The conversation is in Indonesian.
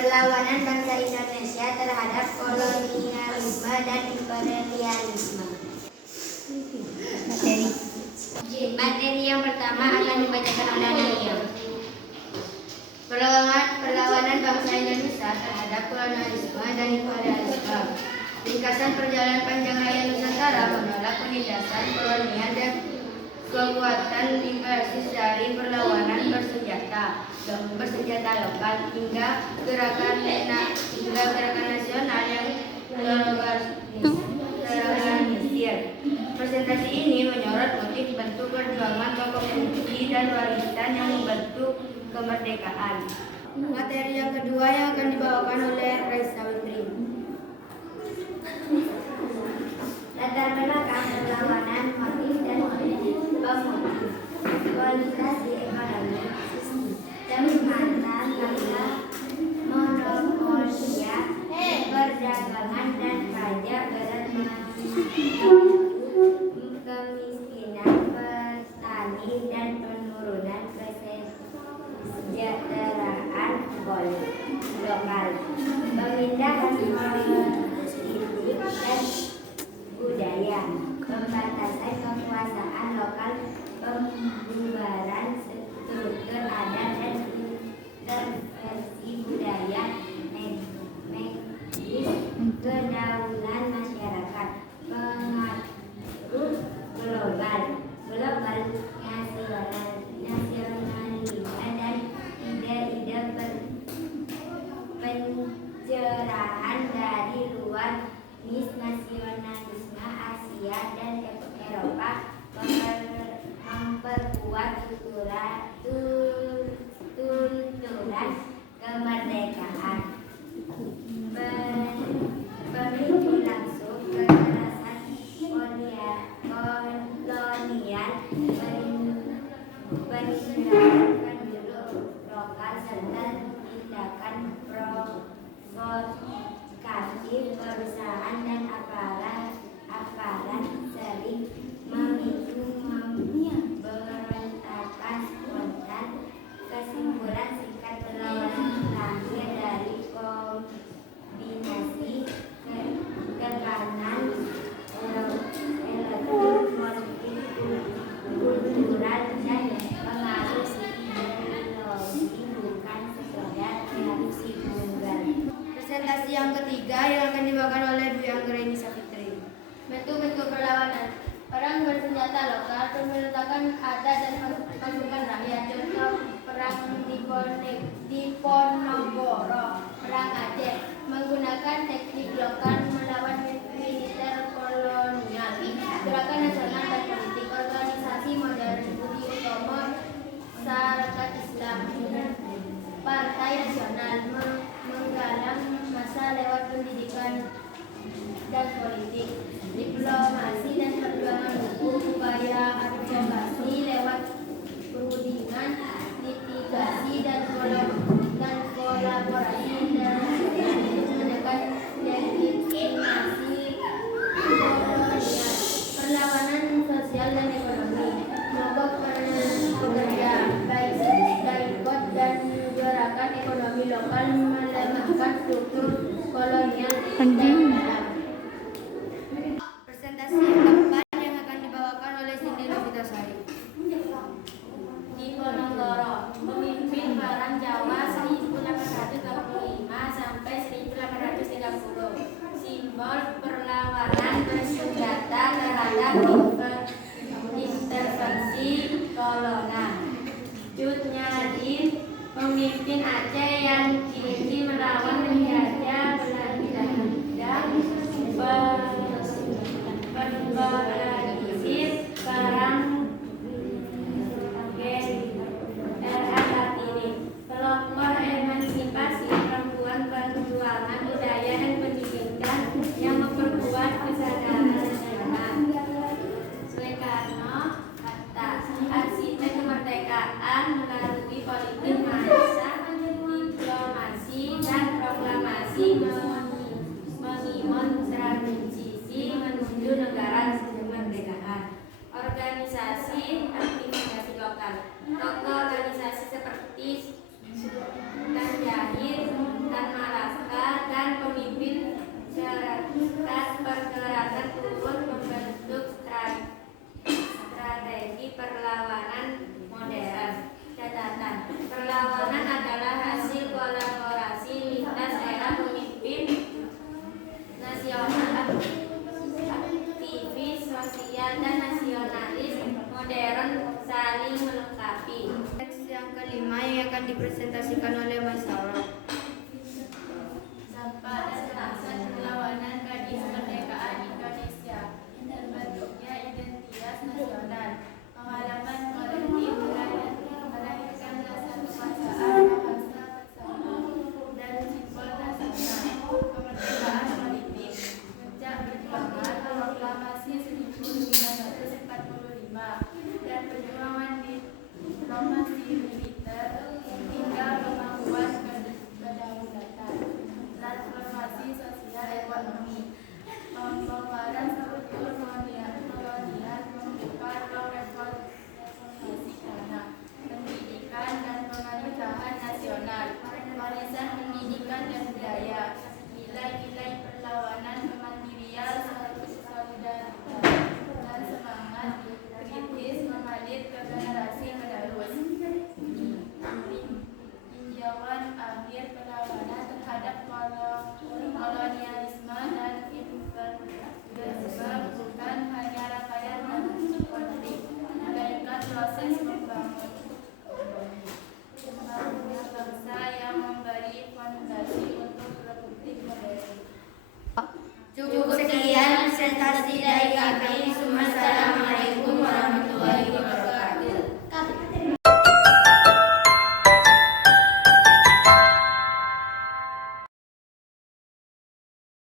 perlawanan bangsa Indonesia terhadap kolonialisme dan imperialisme. Materi yang pertama akan dibacakan oleh Nadia. Perlawanan bangsa Indonesia terhadap kolonialisme dan imperialisme. Ringkasan perjalanan panjang raya Nusantara menolak penindasan kolonial dan kekuatan imperialis dari perlawanan bersenjata lokal hingga gerakan nasional yang terorganisir. Presentasi ini menyorot motif bentuk perjuangan tokoh kunci dan warisan yang membentuk kemerdekaan. Materi yang kedua yang akan dibawakan oleh Raisa Witri. Latar belakang perlawanan, motif dan pemotif. Kualifikasi ekonomi, mantan bangsa, monopolia, perdagangan dan pajak berat kemiskinan petani dan penurunan kesejahteraan lokal. Pemindahan politik dan budaya, pembatasan kekuasaan lokal, pembubaran struktur adat dan intervensi budaya medis, kedaulatan masyarakat, pengaruh global nasionalisme dan ide-ide pencerahan dari luar nasionalisme Asia dan Eropa, memperkuat tuntunan kemerdekaan, pemicu langsung kekerasan kolonial, penindasan penduduk lokal serta tindakan provokatif perusahaan dan aparat sering memicu pemberontakan spontan. Kesimpulan singkat, perlawanan lahir dari kombinasi tekanan elektronik, motif kultural dan pengaruh ideologi, bukan sekedar reaksi tunggal. Presentasi yang ketiga yang akan dibawakan oleh Dwi Anggraini Savitri. Bentuk-bentuk perlawanan. Perang bersenjata lokal, pemberontakan adat dan pasukan rakyat. Contoh perang Diponegoro, perang Aceh, menggunakan teknik lokal melawan militer kolonial. Gerakan nasional dan politik, organisasi modern Budi Utomo, Sarekat Islam, Partai Nasional, menggalang massa lewat pendidikan dan politik, diplomasi dan perjuangan hukum, upaya advokasi lewat perundingan, litigasi dan kolaborasi internasional, menekan legitimasi kolonial. Perlawanan sosial dan ekonomi, mogok pekerja, boikot dan gerakan ekonomi lokal melemahkan struktur kolonial dan dalam. Presentasi yang keempat yang akan dibawakan oleh Cindy Novitasari. Diponegoro, pemimpin perang Jawa 1825 sampai 1830. Simbol perlawanan bersenjata terhadap intervensi kolonial. Cut Nyadin, pemimpin Aceh yang gigih melawan penjajah Belanda, berorganisir perang era Kartini. Pelopor emansipasi perempuan, perjuangan budaya dan pendidikan yang memperkuat kesadaran nasional. Soekarno, arsitek kemerdekaan melalui politik massa, diplomasi dan proklamasi, mengimun transisi menuju negara kemerdekaan. Organisasi aktivitas lokal, tokoh organisasi seperti Tan Jahir, Tan akan dipresentasikan oleh Mas Sarah. Dampak dan kemasan perlawanan Gadis Kemerdekaan Indonesia. Terbentuknya identitas nasional. Pengalaman kolektif melahirkan rasa kebangsaan, bahasa bersama, dan simbol nasional. Kemerdekaan politik. Puncak perjuangan proklamasi 1945 dan perjuangan diplomasi militer hingga pemangkuan kedaulatan. Transformasi sosial ekonomi. Pembongkaran struktur kolonial membuka ruang reformasi tanah. Pendidikan dan pemerintahan nasional. Warisan pendidikan dan budaya. Nilai-nilai perlawanan kemandirian, solidaritas, dan semangat kritis mengalir ke generasi penerus. Tinjauan akhir perlawanan terhadap kolonialisme dan imperialisme bukan hanya rangkaian konflik, melainkan proses pembangunan bangsa yang memberi fondasi untuk republik modern. Cukup sekian presentasi dari kami.